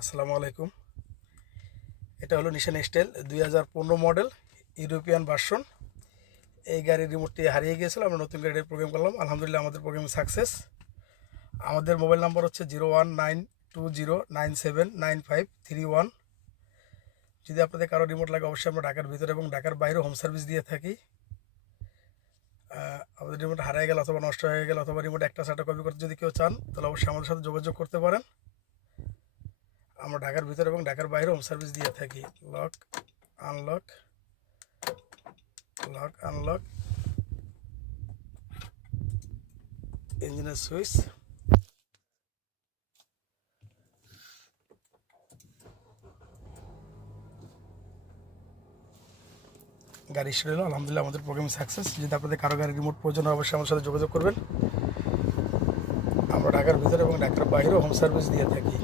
আসসালামু আলাইকুম। এটা হলো নিশান এক্সটাইল 2015 মডেল ইউরোপিয়ান ভার্সন। এই গাড়ির রিমোটটি হারিয়ে গিয়েছিল, আমরা নতুন গাড়ির প্রোগ্রাম করলাম। আলহামদুলিল্লাহ আমাদের প্রোগ্রাম সাকসেস। আমাদের মোবাইল নাম্বার হচ্ছে 0192097951। যদি আপনাদের কারো রিমোট লাগে অবশ্যই আমরা ঢাকার ভিতরে এবং ঢাকার বাইরে হোম সার্ভিস দিয়ে থাকি। আমাদের রিমোট হারিয়ে গেল অথবা নষ্ট হয়ে গেল অথবা রিমোট একটা সাটা কপি করতে যদি কেউ চান তাহলে অবশ্যই আমাদের সাথে যোগাযোগ করতে পারেন। আমরা ঢাকার ভিতরে এবং ঢাকার বাইরে হোম সার্ভিস দিয়ে থাকি। লক আনলক, লক আনলক, ইঞ্জিনের সুইচ, গাড়ি স্টার্ট হলো। আলহামদুলিল্লাহ আমাদের প্রোগ্রাম সাকসেস। যদি আপনাদের কারো গাড়ির রিমোট প্রয়োজন হয় অবশ্যই আমার সাথে যোগাযোগ করবেন। আমরা ঢাকার ভিতরে এবং ঢাকার বাইরেও হোম সার্ভিস দিয়ে থাকি।